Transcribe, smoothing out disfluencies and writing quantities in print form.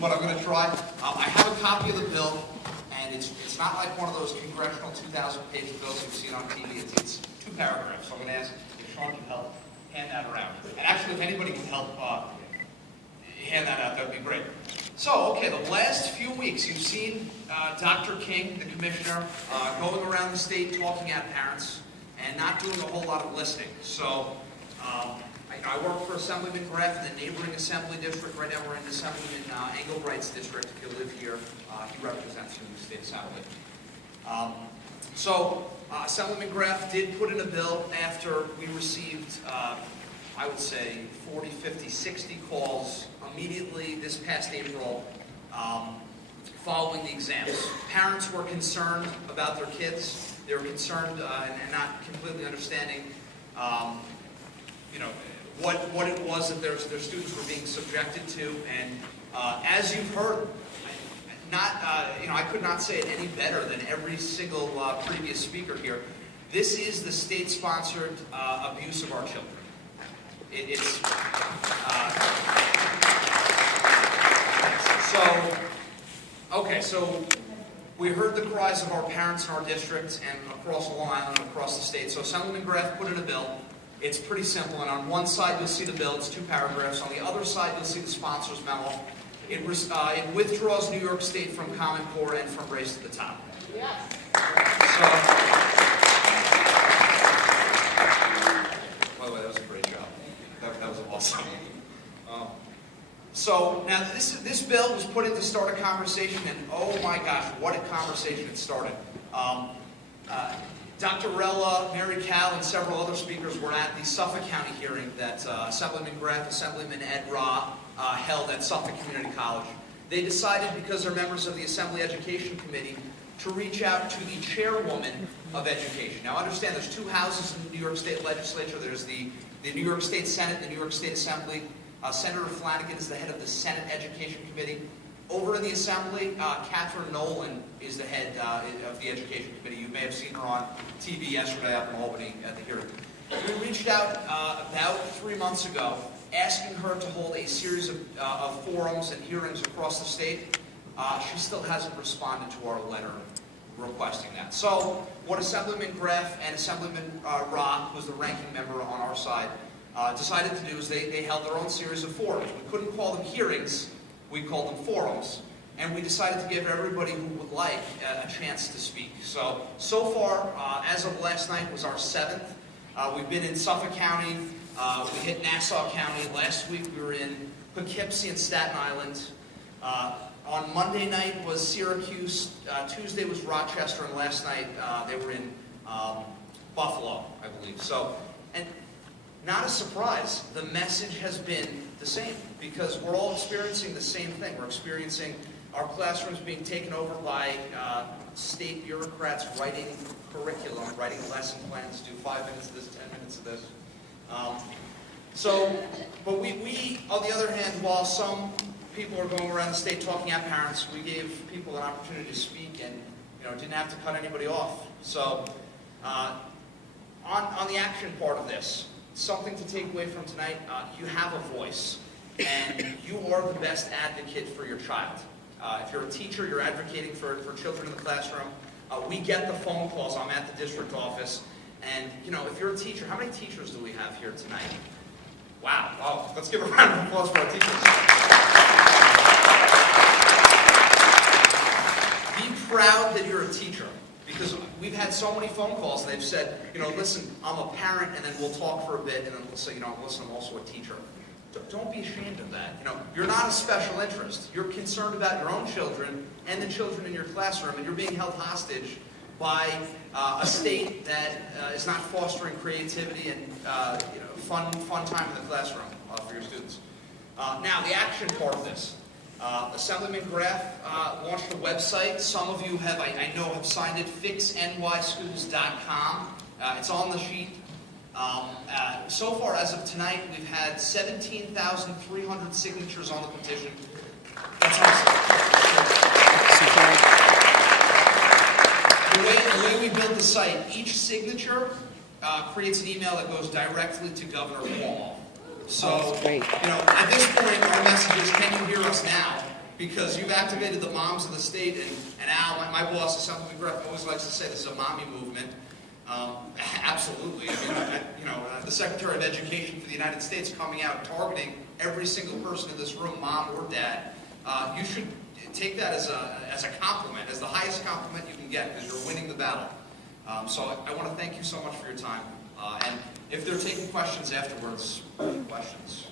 but I'm going to try. I have a copy of the bill, and it's not like one of those congressional 2,000-page bills you've seen on TV. It's 2 paragraphs. So I'm going to ask if Sean can help hand that around. And actually, if anybody can help hand that out, that would be great. So, okay, the last few weeks, you've seen Dr. King, the commissioner, going around the state talking at parents and not doing a whole lot of listening. So, I work for Assemblyman Graf in the neighboring assembly district. Right now we're in Assemblyman Englebright's district. If you live here, he represents you in the state assembly. Assemblyman Graf did put in a bill after we received, I would say, 40, 50, 60 calls immediately this past April following the exams. Parents were concerned about their kids. They were concerned and not completely understanding what it was that their students were being subjected to, and as you've heard, I could not say it any better than every single previous speaker here. This is the state-sponsored abuse of our children. So we heard the cries of our parents in our district and across Long Island and across the state. So Assemblyman Graf put in a bill. It's pretty simple, and on one side you'll see the bill, it's 2 paragraphs. On the other side you'll see the sponsor's memo. It withdraws New York State from Common Core and from Race to the Top. Yes. By the way, that was a great job. That was awesome. So now this bill was put in to start a conversation, and oh my gosh, what a conversation it started. Dr. Rella, Mary Cal, and several other speakers were at the Suffolk County hearing that Assemblyman Graf, Assemblyman Ed Ra held at Suffolk Community College. They decided, because they're members of the Assembly Education Committee, to reach out to the chairwoman of education. Now understand, there's 2 houses in the New York State Legislature. There's the New York State Senate, the New York State Assembly. Senator Flanagan is the head of the Senate Education Committee. Over in the Assembly, Catherine Nolan is the head of the Education Committee. You may have seen her on TV yesterday up in Albany at the hearing. We reached out about 3 months ago, asking her to hold a series of forums and hearings across the state. She still hasn't responded to our letter requesting that. So what Assemblyman Graf and Assemblyman Ra, who's the ranking member on our side, decided to do is they held their own series of forums. We couldn't call them hearings. We called them forums, and we decided to give everybody who would like a chance to speak. So far, as of last night, was our 7th. We've been in Suffolk County, we hit Nassau County. Last week we were in Poughkeepsie and Staten Island. On Monday night was Syracuse, Tuesday was Rochester, and last night they were in Buffalo, I believe. So, and not a surprise, the message has been the same, because we're all experiencing the same thing. We're experiencing our classrooms being taken over by state bureaucrats writing curriculum, writing lesson plans, do 5 minutes of this, 10 minutes of this. But we, on the other hand, while some people are going around the state talking at parents, we gave people an opportunity to speak and didn't have to cut anybody off. So on the action part of this, something to take away from tonight, you have a voice, and you are the best advocate for your child. If you're a teacher, you're advocating for children in the classroom. We get the phone calls. I'm at the district office, and if you're a teacher, how many teachers do we have here tonight? Wow. Oh, let's give a round of applause for our teachers. Be proud that you're a teacher. Because we've had so many phone calls, they've said, listen, I'm a parent, and then we'll talk for a bit, and then we'll say, listen, I'm also a teacher. Don't be ashamed of that. You're not a special interest. You're concerned about your own children and the children in your classroom, and you're being held hostage by a state that is not fostering creativity and fun time in the classroom for your students. Now, the action part of this. Assemblyman Graf launched a website. Some of you have, I know, have signed it, fixnyschools.com. It's on the sheet. So far, as of tonight, we've had 17,300 signatures on the petition. That's awesome. The way we built the site, each signature creates an email that goes directly to Governor Cuomo. So, at this point, our message is, can you hear us now? because you've activated the moms of the state, and Al, my boss, Assemblyman Graf, always likes to say this is a mommy movement. Absolutely. I mean, the Secretary of Education for the United States coming out targeting every single person in this room, mom or dad. You should take that as a compliment, as the highest compliment you can get, because you're winning the battle. So I want to thank you so much for your time. And if they're taking questions afterwards, questions,